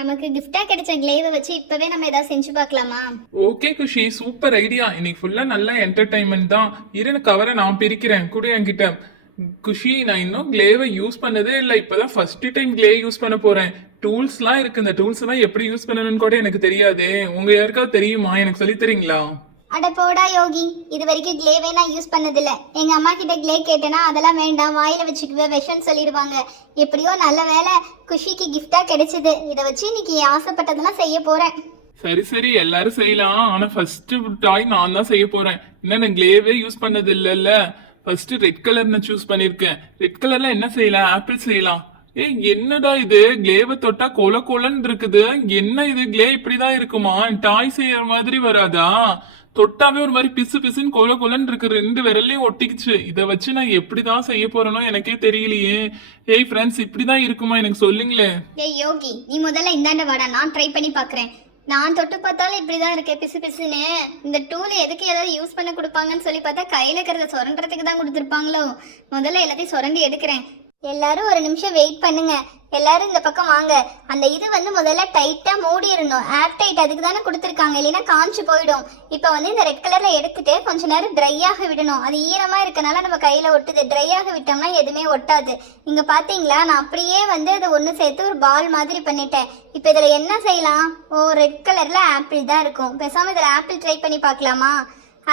நமக்கு கிஃப்டா கிடைச்ச கிளேவை வச்சு இப்பவே நம்ம ஏதாவது செஞ்சு பார்க்கலாமா? ஓகே குஷி, சூப்பர் ஐடியா. இன்னைக்கு ஃபுல்லா நல்ல என்டர்டைன்மெண்ட் தான். இரு கவரை நான் பிரிக்கிறேன் கூட என்கிட்ட. குஷி, நான் இன்னும் கிளேவை யூஸ் பண்ணதே இல்லை. இப்பதான் ஃபர்ஸ்ட் டைம் கிளே யூஸ் பண்ண போறேன். டூல்ஸ்லாம் இருக்கு, இந்த டூல்ஸ் எல்லாம் எப்படி யூஸ் பண்ணணும்னு கூட எனக்கு தெரியாதே. உங்க யாருக்காவது தெரியுமா? எனக்கு சொல்லி தரீங்களா? அட போடா யோகி, இது வரைக்கும் கிளேவே நான் யூஸ் பண்ணதில்ல. எங்க அம்மா கிட்ட கிளே கேட்டேன்னா அதெல்லாம் வேண்டாம், வாயில வச்சுக்குவே விஷம்னு சொல்லிடுவாங்க. எப்படியோ நல்ல வேலை குஷிக்கு கிஃப்டா கிடைச்சது. இதை வச்சு இன்னைக்கு ஆசைப்பட்டதெல்லாம் செய்ய போறேன். சரி சரி, எல்லாரும் செய்யலாம். ஆனா ஃபர்ஸ்ட் டாய் நான் தான் செய்ய போறேன். என்ன, நான் கிளேவே யூஸ் பண்ணது இல்லைல்ல. ஃபர்ஸ்ட் ரெட் கலர் நான் சூஸ் பண்ணிருக்கேன். ரெட் கலர்ல என்ன செய்யலாம்? ஆப்பிள் செய்யலாம். ஏய், என்னடா இது, கிளேவை தொட்டா கொல கொலன்னு இருக்குது. என்ன இது, கிளே இப்படிதான் இருக்குமா? டாய் செய்யற மாதிரி வராதா? தொட்டாவே ஒரு மாதிரி பிசு பிசுன்னு கொல கொலன்னு இருக்கு. 2 விரல்லையும் ஒட்டிக்குச்சு. இதை வச்சு நான் எப்படிதான் செய்ய போறேனோ எனக்கே தெரியலையே. ஏய் ஃப்ரெண்ட்ஸ், இப்படிதான் இருக்குமா? எனக்கு சொல்லுங்களேன். ஏய் யோகி, நீ முதல்ல இந்தாண்ட வாடா, நான் ட்ரை பண்ணி பாக்குறேன். நான் தொட்டு பார்த்தாலும் இப்படிதான் இருக்கு, பிசு பிசுன்னு. இந்த டூல் எதுக்கு ஏதாவது யூஸ் பண்ண கொடுப்பாங்கன்னு சொல்லி பார்த்தா கையில இருக்கிறத சுரண்டுறதுக்கு தான் கொடுத்துருப்பாங்களோ. முதல்ல எல்லாத்தையும் சுரண்டி எடுக்கிறேன். எல்லாரும் ஒரு நிமிஷம் வெயிட் பண்ணுங்க. எல்லாரும் இந்த பக்கம் வாங்க. அந்த இது முதல்ல டைட்டா மூடிடணும். ஏர் டைட் அதுக்கு தானே கொடுத்துருக்காங்க, இல்லைன்னா காஞ்சு போயிடும். இப்போ இந்த ரெட் கலர்ல எடுத்துட்டு கொஞ்ச நேரம் ட்ரை ஆக விடணும். அது ஈரமா இருக்கனால நம்ம கையில ஒட்டுது. ட்ரை ஆக விட்டோம்னா எதுவுமே ஒட்டாது. இங்க பாத்தீங்களா, நான் அப்படியே அதை ஒன்று சேர்த்து ஒரு பால் மாதிரி பண்ணிட்டேன். இப்போ இதுல என்ன செய்யலாம்? ஓ, ரெட் கலர்ல ஆப்பிள் தான் இருக்கும். பேசாம இதுல ஆப்பிள் ட்ரை பண்ணி பார்க்கலாமா?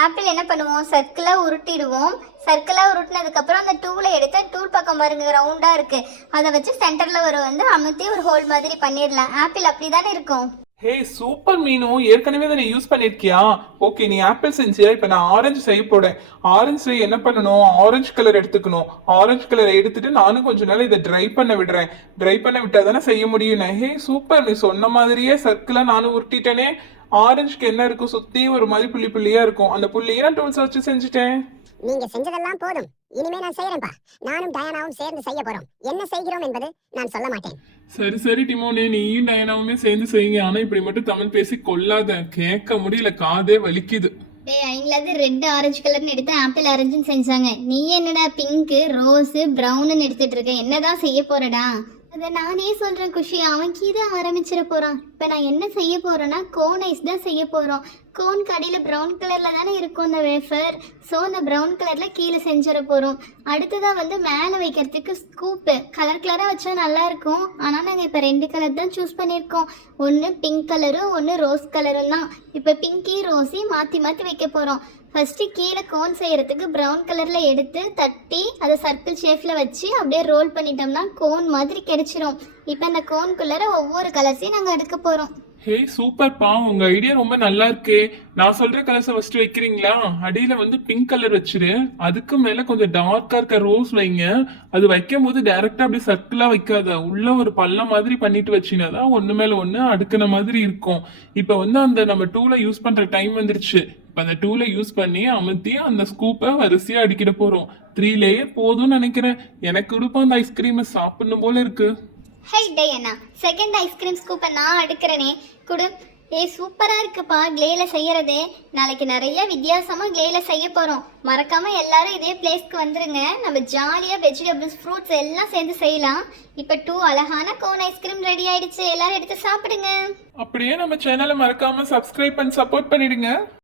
ஆப்பிள் என்ன பண்ணுவோம், சர்க்கிளாக உருட்டிடுவோம். சர்க்கிளாக உருட்டினதுக்கப்புறம் அந்த டூலை எடுத்து டூல் பக்கம் பாருங்க ரவுண்டாக இருக்குது, அதை வச்சு சென்டரில் ஒரு அமுத்தி ஒரு ஹோல் மாதிரி பண்ணிடலாம். ஆப்பிள் அப்படி தானே இருக்கும். ஹே சூப்பர் மீனு, ஏற்கனவே நீ யூஸ் பண்ணிருக்கியா? ஓகே, நீ ஆப்பிள் செஞ்சியா? இப்போ நான் ஆரஞ்சு செய்ய போறேன். ஆரஞ்சு செய்ய என்ன பண்ணணும்? ஆரஞ்சு கலர் எடுத்துக்கணும். ஆரஞ்சு கலர் எடுத்துட்டு நானும் கொஞ்ச நாள் இதை ட்ரை பண்ண விடுறேன். ட்ரை பண்ண விட்டா தானே செய்ய முடியும். ஹே சூப்பர், நீ சொன்ன மாதிரியே சர்க்கிளா நானும் உருட்டிட்டேனே. ஆரஞ்சுக்கு என்ன இருக்கும், சுத்தி ஒரு மாதிரி புள்ளி புள்ளியா இருக்கும். அந்த புள்ளியை நான் டூல்ஸ் வச்சு செஞ்சுட்டேன். நீங்க செஞ்சதெல்லாம் போதும், இனிமே நான் செய்யறேன்பா. நானும் டயானாவும் சேர்ந்து செய்ய போறோம். என்ன செய்கிறோம் என்பது நான் சொல்ல மாட்டேன். சரி சரி டிமோனே, நீயும் டயானாவுமே சேர்ந்து செய்யுங்க. ஆனா இப்படி மட்டும் தமிழ் பேசி கொள்ளாத, கேட்க முடியல, காதே வலிக்குது. அவங்களாவது ரெட் ஆரஞ்சு கலர்னு எடுத்து ஆப்பிள் ஆரஞ்சுன்னு செஞ்சாங்க. நீ என்னடா பிங்க் ரோஸ் ப்ரௌன்னு எடுத்துட்டு இருக்க? என்னதான் செய்ய போறடா? அதை நானே சொல்றேன் குஷி, அவன் கீழே ஆரம்பிச்சிட போறான். இப்போ நான் என்ன செய்ய போறேன்னா கோன் ஐஸ் தான் செய்ய போறோம். கோன் கடையில் ப்ரௌன் கலர்ல தானே இருக்கும் அந்த வேஃபர். ஸோ அந்த ப்ரௌன் கலர்ல கீழே செஞ்சிட போறோம். அடுத்ததான் மேலே வைக்கிறதுக்கு ஸ்கூப்பு கலர் கலராக வச்சா நல்லா இருக்கும். ஆனால் நாங்கள் இப்போ 2 கலர் தான் சூஸ் பண்ணியிருக்கோம். ஒன்று பிங்க் கலரும் ஒன்று ரோஸ் கலரும் தான். இப்போ பிங்கி ரோஸி மாற்றி மாற்றி வைக்க போகிறோம். ஃபஸ்ட்டு கீழே கோன் செய்கிறதுக்கு ப்ரௌன் கலரில் எடுத்து தட்டி அதை சர்க்கிள் ஷேப்பில் வச்சு அப்படியே ரோல் பண்ணிட்டோம்னா கோன் மாதிரி கிடைச்சிரும். இப்போ அந்த கோன்குள்ளார ஒவ்வொரு கலர்ஸையும் நாங்கள் எடுக்க போகிறோம். ஹே சூப்பர் பா, உங்க ஐடியா ரொம்ப நல்லா இருக்கே. நான் சொல்ற கலர்ஸை ஃபர்ஸ்ட் வைக்கிறீங்களா? அடியில பிங்க் கலர் வச்சிரு. அதுக்கு மேல கொஞ்சம் டார்க்கா இருக்க ரோஸ் வைங்க. அது வைக்கும் போது டைரக்டா அப்படியே சர்க்கிளா வைக்காத, உள்ள ஒரு பள்ளம் மாதிரி பண்ணிட்டு வச்சினாதான் ஒண்ணு மேல ஒண்ணு அடுக்கின மாதிரி இருக்கும். இப்ப அந்த நம்ம டூலை யூஸ் பண்ற டைம் வந்துருச்சு. இப்ப அந்த டூலை யூஸ் பண்ணி அமுத்தி அந்த ஸ்கூப்பை வரிசையா அடிக்கிட போறோம். 3 லேயர் போதும்னு நினைக்கிறேன். எனக்கு விருப்பம் அந்த ஐஸ்கிரீமை சாப்பிடணும் போல இருக்கு. ஹே டயனா, செகண்ட் ஐஸ்கிரீம் ஸ்கூப்பை நான் அடுக்கிறேனே, குடு. சூப்பராக இருக்குப்பா கிளேல செய்யறது. நாளைக்கு நிறைய வித்தியாசமாக கிளேல செய்ய போகிறோம். மறக்காம எல்லாரும் இதே பிளேஸ்க்கு வந்துருங்க. நம்ம ஜாலியாக வெஜிடபிள்ஸ் ஃப்ரூட்ஸ் எல்லாம் சேர்ந்து செய்யலாம். இப்போ 2 அழகான கோன் ஐஸ்கிரீம் ரெடி ஆயிடுச்சு. எல்லாரும் எடுத்து சாப்பிடுங்க. அப்படியே நம்ம சேனலை மறக்காம சப்ஸ்கிரைப் பண்ணி சப்போர்ட் பண்ணிடுங்க.